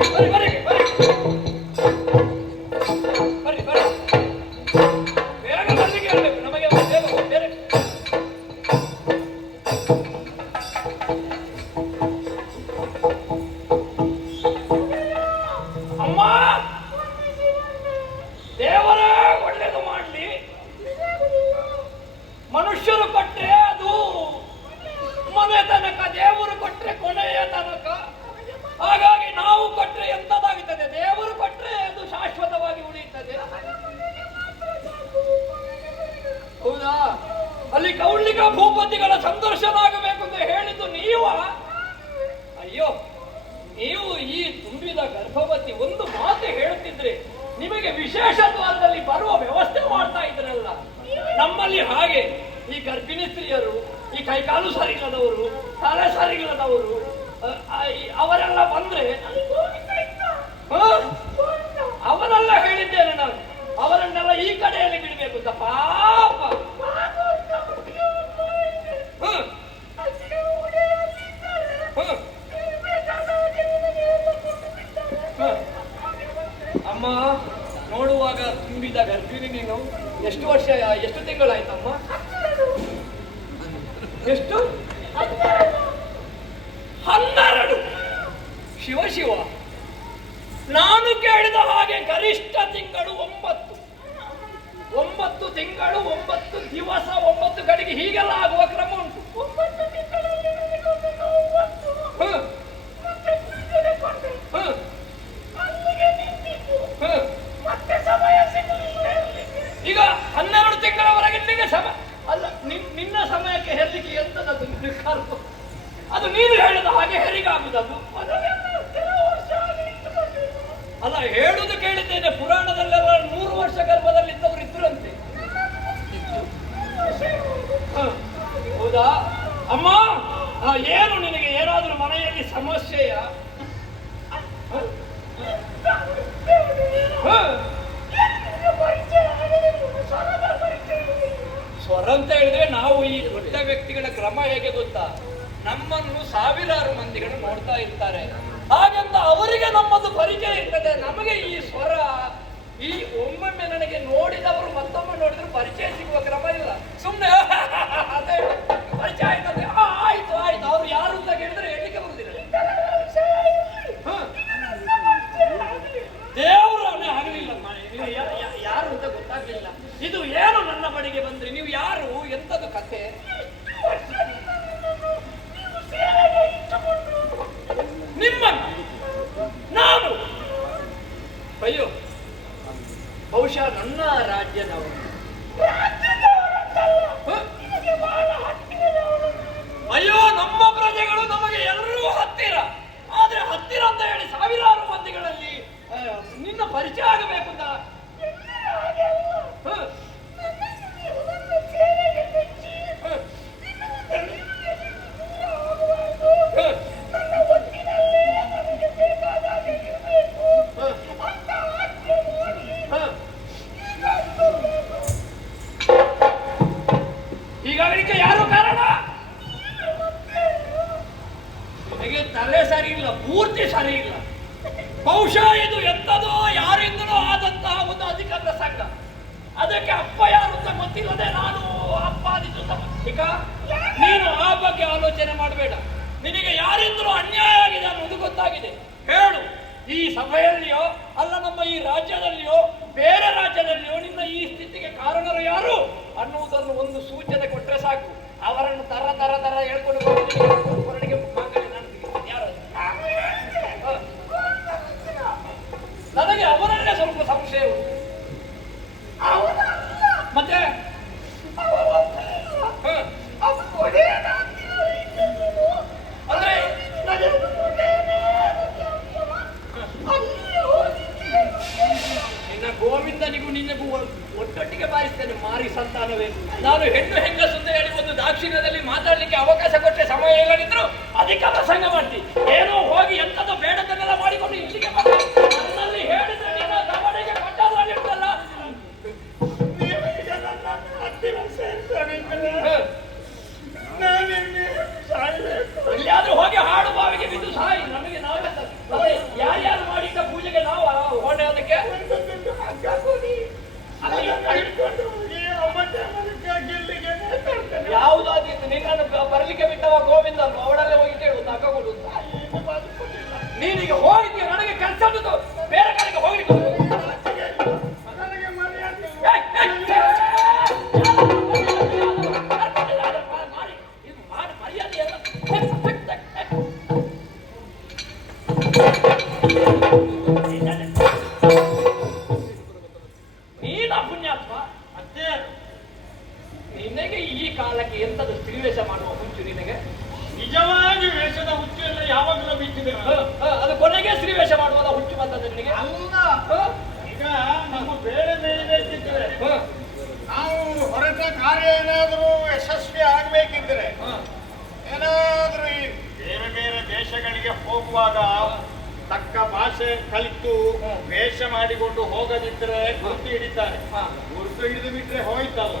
ಬರ್ರಿ ಬರ್ರಿ ಬರ್ರಿ ಬೇಗ ಬರ್ಲಿಕ್ಕೆ ಹೇಳ್ಬೇಕು ನಮಗೆ ಬೇಗ ಬೇರೆ. ಅಮ್ಮ ದೇವರೇ ಒಳ್ಳೇದು ಮಾಡ್ಲಿ. ಮನುಷ್ಯರು ಕೊಟ್ರೆ ಅದು ಮನೆ ತನಕ, ದೇವರು ಕೊಟ್ರೆ ಕೊನೆಯ ತನಕ. ಹಾಗಾಗಿ ನಾವು ಕೊಟ್ರೆ ಎಂತದಾಗುತ್ತದೆ, ದೇವರು ಕೊಟ್ರೆ ಅದು ಶಾಶ್ವತವಾಗಿ ಉಳಿಯುತ್ತದೆ. ಹೌದಾ? ಅಲ್ಲಿ ಕೌಲಿಕ ಭೂಪತಿಗಳ ಸಂದರ್ಶನ ಆಗಬೇಕು ಅಂತ ಹೇಳಿದ್ದು ನೀವ? ಅಯ್ಯೋ, ನೀವು ಈ ತುಂಬಿದ ಗರ್ಭವತಿ ಒಂದು ಮಾತು ಹೇಳುತ್ತಿದ್ರೆ ನಿಮಗೆ ವಿಶೇಷ ದ್ವಾರದಲ್ಲಿ ಬರುವ ವ್ಯವಸ್ಥೆ ಮಾಡ್ತಾ ಇದ್ರಲ್ಲ. ನಮ್ಮಲ್ಲಿ ಹಾಗೆ ಈ ಗರ್ಭಿಣಿ ಸ್ತ್ರೀಯರು, ಈ ಕೈಕಾಲು ಸರಿಲ್ಲದವರು, ತಲೆ ಸರಿಲ್ಲದವರು, ಅವರೆಲ್ಲ ಬಂದ್ರೆ ಅವರೆಲ್ಲ ಹೇಳಿದ್ದೇನೆ ನಾನು, ಅವರನ್ನೆಲ್ಲ ಈ ಕಡೆಯಲ್ಲಿ ಬಿಡಬೇಕು ಅಂತ. ಪಾಪ ಅಮ್ಮ ನೋಡುವಾಗ ತುಂಬಿದ ಗರ್ಭಿಣಿ ನೀನು. ಎಷ್ಟು ವರ್ಷ, ಎಷ್ಟು ತಿಂಗಳಾಯ್ತಮ್ಮ? ಎಷ್ಟು? 12. ಶಿವ ಶಿವ, ನಾನು ಕೇಳಿದ ಹಾಗೆ ಗರಿಷ್ಠ ತಿಂಗಳು 9. 9 ತಿಂಗಳು 9 ದಿವಸ 9 ಗಳಿಗೆ ಹೀಗೆಲ್ಲ ಆಗುವ ಕ್ರಮ ಉಂಟು. ಈಗ 12 ತಿಂಗಳವರೆಗೆ ನಿಮಗೆ ಸಮಯ ಅಲ್ಲ, ನಿನ್ನ ಸಮಯಕ್ಕೆ ಹೆರ್ಲಿಕ್ಕೆ ಎಂತದದು? ಅದು ನೀನು ಹೇಳಿದ ಹಾಗೆ ಹೆರಿಗಾಗುದದು ಅಲ್ಲ. ಹೇಳುದು ಕೇಳಿದ್ದೇನೆ, ಪುರಾಣದಲ್ಲೆಲ್ಲ 100 ವರ್ಷ ಗರ್ಭದಲ್ಲಿದ್ದವರು ಇದ್ರಂತೆ. ಹೌದಾ ಅಮ್ಮ? ಏನು ನಿನಗೆ ಏನಾದ್ರೂ ಮನೆಯಲ್ಲಿ ಸಮಸ್ಯೆಯ? ಸ್ವರ ಅಂತ ಹೇಳಿದ್ರೆ ನಾವು ಈ ದೊಡ್ಡ ವ್ಯಕ್ತಿಗಳ ಕ್ರಮ ಹೇಗೆ ಗೊತ್ತಾ? ನಮ್ಮನ್ನು ಸಾವಿರಾರು ಮಂದಿಗಳು ನೋಡ್ತಾ ಇರ್ತಾರೆ, ಹಾಗಂತ ಅವರಿಗೆ ನಮ್ಮದು ಪರಿಚಯ ಇರ್ತದೆ. ನಮಗೆ ಈ ಸ್ವರ, ಈ ಒಮ್ಮೊಮ್ಮೆ ನನಗೆ ನೋಡಿದವರು ಮತ್ತೊಮ್ಮೆ ನೋಡಿದ್ರು ಪರಿಚಯ ಸಿಗುವ ಕ್ರಮ ಇಲ್ಲ. ಸುಮ್ಮನೆ ಅದೇ ಪರಿಚಯ ಆಯ್ತದೆ, ಆಯ್ತು ಆಯ್ತು, ಅವ್ರು ಯಾರು ಅಂತ ಕೇಳಿದ್ರೆ ಹೇಳಲಿಕ್ಕೆ ಬರುದಿಲ್ಲ. ದೇವರನ್ನೇ ಆಗಲಿಲ್ಲ, ಯಾರು ಅಂತ ಗೊತ್ತಾಗ್ಲಿಲ್ಲ. ಇದು ಏನು ನನ್ನ ಬಳಿಗೆ ಬಂದ್ರಿ? ನೀವು ಯಾರು? ಎಂತದು ಕತೆ? ನಿಮ್ಮನ್ನು ನಾನು? ಅಯ್ಯೋ, ಬಹುಶಃ ನನ್ನ ರಾಜ್ಯದವರು. ಅಯ್ಯೋ, ನಮ್ಮ ಪ್ರಜೆಗಳು ನಮಗೆ ಎಲ್ಲರೂ ಹತ್ತಿರ. ಆದ್ರೆ ಹತ್ತಿರ ಅಂತ ಹೇಳಿ ಸಾವಿರಾರು ಮಂದಿಗಳಲ್ಲಿ ನಿನ್ನ ಪರಿಚಯ ಆಗಬೇಕು ಅಂತ ಹೀಗಾಗಲಿಕ್ಕೆ ಯಾರು ಕಾರಣ? ನಿಮಗೆ ತಲೆ ಸರಿ ಇಲ್ಲ, ಪೂರ್ತಿ ಸರಿ ಇಲ್ಲ. ಬಹುಶಃ ಇದು ಎಂತದೋ ಯಾರಿಂದಲೋ ಆದಂತಹ ಒಂದು ಅಧಿಕಾರ ಸಂಘ. ಅದಕ್ಕೆ ಅಪ್ಪ ಯಾರು ಅಂತ ಗೊತ್ತಿಲ್ಲದೆ ನಾನು ಅಪ್ಪಾದಿತು. ಈಗ ನೀನು ಆ ಬಗ್ಗೆ ಆಲೋಚನೆ ಮಾಡಬೇಡ. ನಿನಗೆ ಯಾರಿಂದಲೂ ಅನ್ಯಾಯ ಆಗಿದೆ ಅನ್ನೋದು ಗೊತ್ತಾಗಿದೆ. ಹೇಳು, ಈ ಸಭೆಯಲ್ಲಿಯೋ ಅಲ್ಲ ನಮ್ಮ ಈ ರಾಜ್ಯದಲ್ಲಿಯೋ ಬೇರೆ ರಾಜ್ಯದಲ್ಲಿಯೋ ನಿನ್ನ ಈ ಸ್ಥಿತಿಗೆ ಕಾರಣರು ಯಾರು ಅನ್ನುವುದನ್ನು ಒಂದು ಸೂಚನೆ ಕೊಟ್ಟರೆ ಸಾಕು. ಅವರನ್ನು ತರ ತರ ತರ ಹೇಳ್ಕೊಂಡು ಹೊರಡಿಗೆ ನನಗೆ ಅವರಲ್ಲೇ ಸ್ವಲ್ಪ ಸಂಶಯ ಉಂಟು. ಮತ್ತೆ ಅಂದ್ರೆ ನಿನ್ನ ಗೋವಿಂದನಿಗೂ ನಿನ್ನಗೂ ಒಟ್ಟೊಟ್ಟಿಗೆ ಬಾರಿಸ್ತೇನೆ. ಮಾರಿ ಸಂತಾನವೇ, ನಾನು ಹೆಣ್ಣು ಹೆಂಗಸು ಅಂತ ಹೇಳಿ ಒಂದು ದಾಕ್ಷಿಣ್ಯದಲ್ಲಿ ಮಾತಾಡ್ಲಿಕ್ಕೆ ಅವಕಾಶ ಕೊಟ್ಟರೆ ಸಮಯ ಹೇಳಿದ್ರು ಅಧಿಕ ಪ್ರಸಂಗ ಮಾಡ್ತಿ. ಏನೋ ಹೋಗಿ ಎಂತದೋ ಬೇಡದನ್ನೆಲ್ಲ ಮಾಡಿಕೊಂಡು ಇಲ್ಲಿಗೆ ನನ್ನಲ್ಲಿ ಹೇಳಿದ್ರೆ ನೀನು ತವರಿಗೆ ಕೊಟ್ಟದ್ರಲ್ಲಿರ್ತಲ್ಲ. ಇಲ್ಲಿಯಾದ್ರೂ ಹೋಗಿ ಹಾಡು ಬಾವಿಗೆ ಬಿದ್ದು ಸಾಯಿ. ನಮಗೆ ನಾವೇ ಯಾರ್ಯಾರು ಹೋಗಿದ್ದೀಯ ನನಗೆ ಕೆಲಸ ಬೇರೆ ಕಡೆಗೆ ಹೋಗ್ಲಿಕ್ಕೆ ನನಗೆ ಮರ್ಯಾದೆ ನೀನ ಪುಣ್ಯಾತ್ಮ ಅದೇ ನಿನಗೆ ಈ ಕಾಲಕ್ಕೆ ಎಂತದ್ದು ಸ್ತ್ರೀವೇಷ ಮಾಡುವ ಹುಂಚು ನಿನಗೆ ನಿಜವಾಗಿ ವೇಷದ ಹುಚ್ಚು ಎಲ್ಲ ಯಾವಾಗಲೂ ಬಿಟ್ಟಿದೆ ಅದು ಕೊನೆಗೆ ಸ್ತ್ರೀವೇಷ ಮಾಡುವಾಗ ಹುಚ್ಚು ಬಂದದ್ದು ನಿನಗೆ ಅಲ್ಲ ಹ? ಈಗ ನಮ್ಮ ಬೇರೆ ಬೇಯಿಬೇಕಿದ್ರೆ ಹ? ನಾವು ಹೊರಟ ಕಾರ್ಯ ಏನಾದರೂ ಯಶಸ್ವಿ ಆಗ್ಬೇಕಿದ್ರೆ ಹ? ಏನಾದರೂ ಈ ಬೇರೆ ಬೇರೆ ದೇಶಗಳಿಗೆ ಹೋಗುವಾಗ ತಕ್ಕ ಭಾಷೆ ಕಲಿತು ವೇಷ ಮಾಡಿಕೊಂಡು ಹೋಗದಿದ್ರೆ ಗುರುತು ಹಿಡಿತಾರೆ ಹ. ಗುರುತು ಹಿಡಿದು ಬಿಟ್ರೆ ಹೋಯ್ತಲ್ಲ